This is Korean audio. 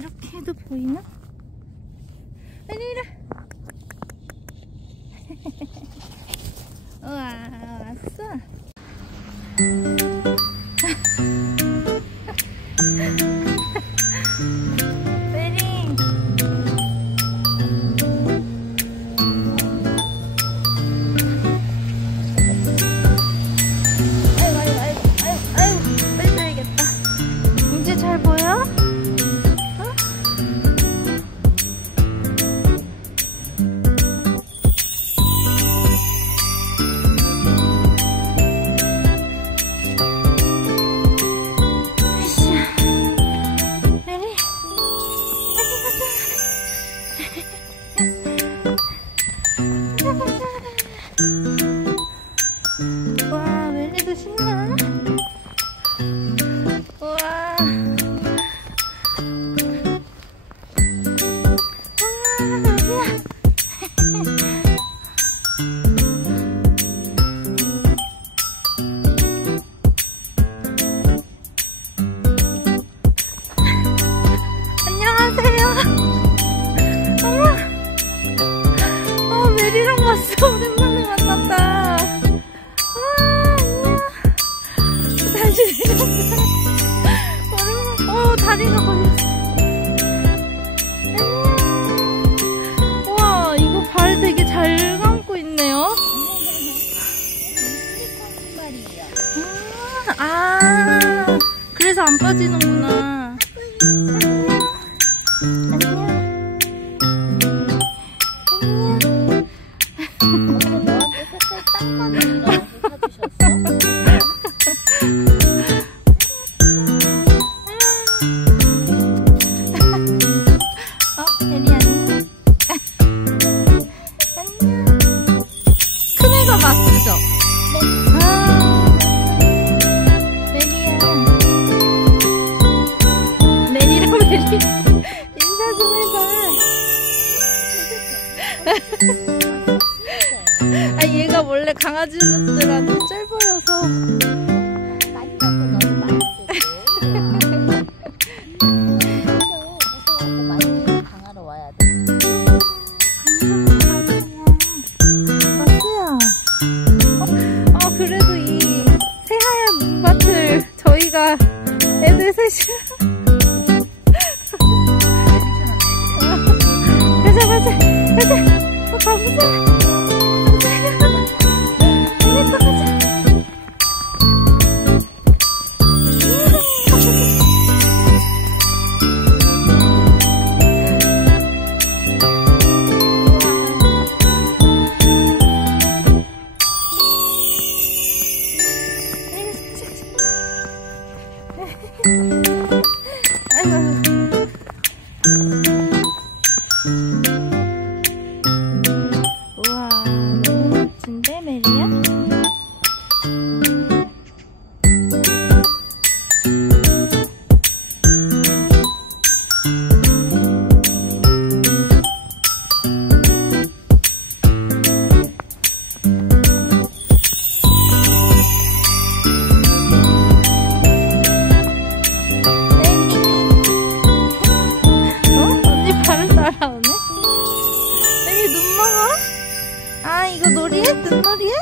이렇게 해도 보이나? 이리 이리. 우와, 왔어. 메리. 아이고, 빼줘야겠다. 이제 잘 보여? 와, 멜리도 신나? 우와. 안녕하세요. 어머. 메리랑 왔어. 오랜만에 만났다. 다리가 걸렸어. 우와, 이거 발 되게 잘 감고 있네요. 그래서 안 빠지는구나. 안녕. 너한테 색깔 딱 맞는 이런 옷 사주셨어? 맞죠? 메리야. 메리. 인사 좀 해봐. 얘가 원래 강아지들한테 쩔 보여서. 많이 먹고 너무 많이 먹고. 무서워서 많이 강하러 와야 돼. 그래도 이 새하얀 눈밭을 저희가 애들 셋이랑 가자. 가보자. 우와, 너무 멋진데, 메리야? 이거 놀이해? 눈놀이해?